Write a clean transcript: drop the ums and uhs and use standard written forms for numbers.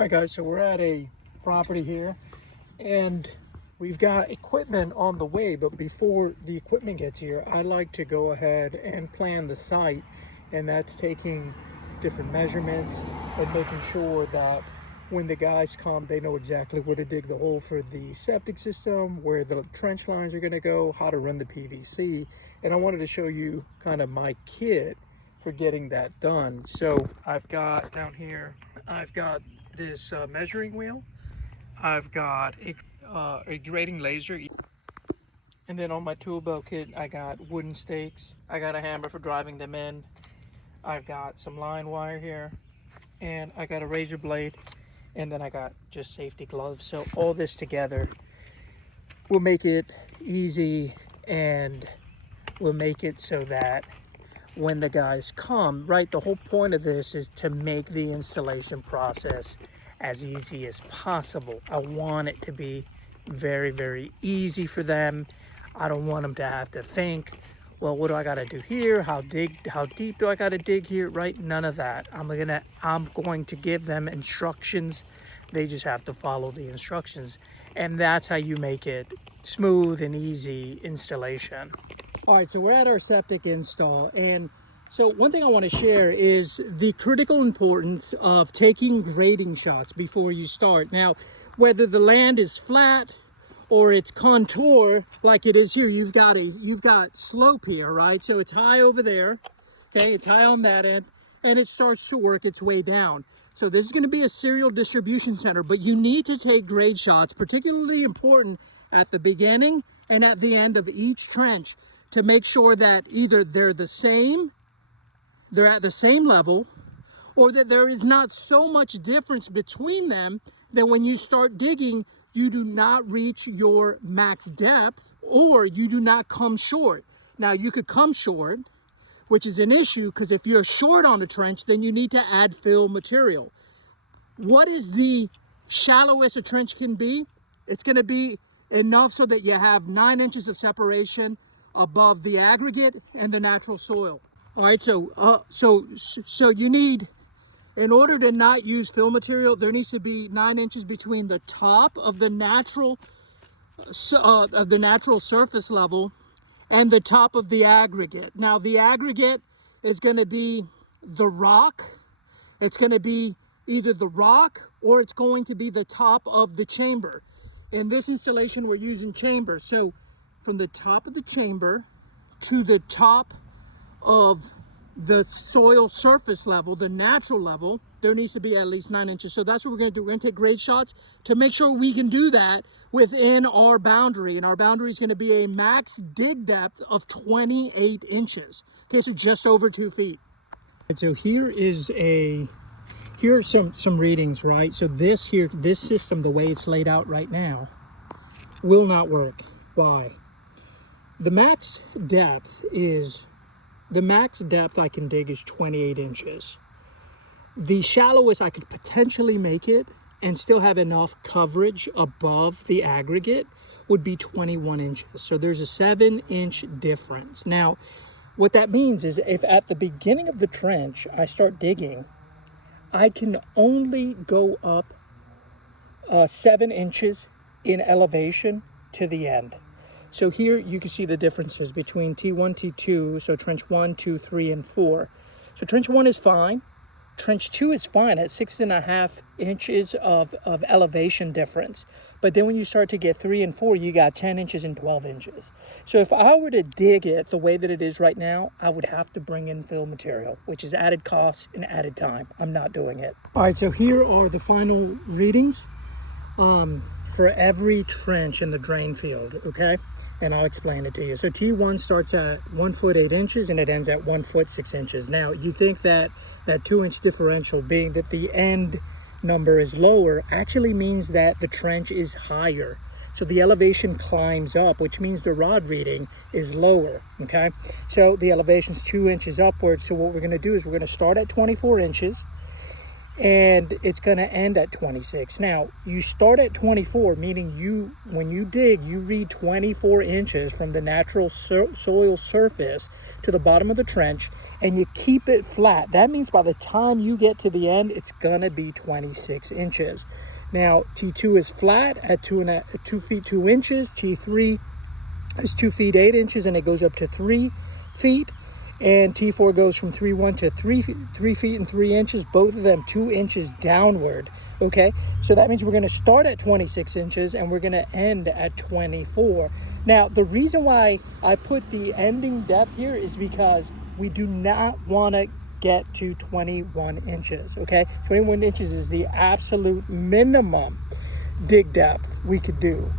All right, guys, so we're at a property here and we've got equipment on the way, but before the equipment gets here, I like to go ahead and plan the site, and that's taking different measurements and making sure that when the guys come, they know exactly where to dig the hole for the septic system, where the trench lines are going to go, how to run the PVC. And I wanted to show you kind of my kit for getting that done. So I've got down here, I've got this measuring wheel, I've got a grading laser, and then on my tool belt kit I got wooden stakes, I got a hammer for driving them in, I've got some line wire here, and I got a razor blade, and then I got just safety gloves. So all this together will make it easy, and will make it so that when the guys come, right, the whole point of this is to make the installation process as easy as possible. I want it to be very, very easy for them. I don't want them to have to think, well, what do I got to do here? How deep do I got to dig here? Right? None of that. I'm going to give them instructions. They just have to follow the instructions, and that's how you make it smooth and easy installation. All right, so we're at our septic install, and so one thing I want to share is the critical importance of taking grading shots before you start. Now, whether the land is flat or it's contour like it is here, you've got slope here, right? So it's high over there, okay? It's high on that end, and it starts to work its way down. So this is going to be a serial distribution center, but you need to take grade shots, particularly important at the beginning and at the end of each trench, to make sure that either they're at the same level, or that there is not so much difference between them that when you start digging, you do not reach your max depth, or you do not come short. Now, you could come short, which is an issue, because if you're short on a trench, then you need to add fill material. What is the shallowest a trench can be? It's going to be enough so that you have 9 inches of separation above the aggregate and the natural soil. All right, so you need, in order to not use fill material, there needs to be 9 inches between the top of the natural surface level and the top of the aggregate. Now, the aggregate is going to be the rock. It's going to be either the rock or it's going to be the top of the chamber. In this installation, we're using chamber. So from the top of the chamber to the top of the soil surface level, the natural level, there needs to be at least 9 inches. So that's what we're going to do. We're going to take grade shots to make sure we can do that within our boundary. And our boundary is going to be a max dig depth of 28 inches. Okay, so just over 2 feet. And so here are some readings, right? So this system, the way it's laid out right now, will not work. Why? The max depth I can dig is 28 inches. The shallowest I could potentially make it and still have enough coverage above the aggregate would be 21 inches. So there's a 7-inch difference. Now, what that means is if at the beginning of the trench I start digging, I can only go up 7 inches in elevation to the end. So here you can see the differences between T1, T2, so trench 1, 2, 3, and 4. So trench 1 is fine. Trench 2 is fine at 6.5 inches of elevation difference. But then when you start to get 3 and 4, you got 10 inches and 12 inches. So if I were to dig it the way that it is right now, I would have to bring in fill material, which is added cost and added time. I'm not doing it. All right, so here are the final readings for every trench in the drain field, okay? And I'll explain it to you. So T1 starts at 1 foot 8 inches and it ends at 1 foot 6 inches. Now you think that 2-inch differential, being that the end number is lower, actually means that the trench is higher. So the elevation climbs up, which means the rod reading is lower, okay? So the elevation is 2 inches upwards. So what we're gonna do is we're gonna start at 24 inches and it's going to end at 26. Now, you start at 24, meaning when you dig, you read 24 inches from the natural soil surface to the bottom of the trench, and you keep it flat. That means by the time you get to the end, it's going to be 26 inches. Now, T2 is flat at 2 feet 2 inches. T3 is 2 feet 8 inches, and it goes up to 3 feet. And T4 goes from 3.1 to 3 feet and 3 inches, both of them 2 inches downward. Okay, so that means we're going to start at 26 inches and we're going to end at 24. Now, the reason why I put the ending depth here is because we do not want to get to 21 inches. Okay, 21 inches is the absolute minimum dig depth we could do.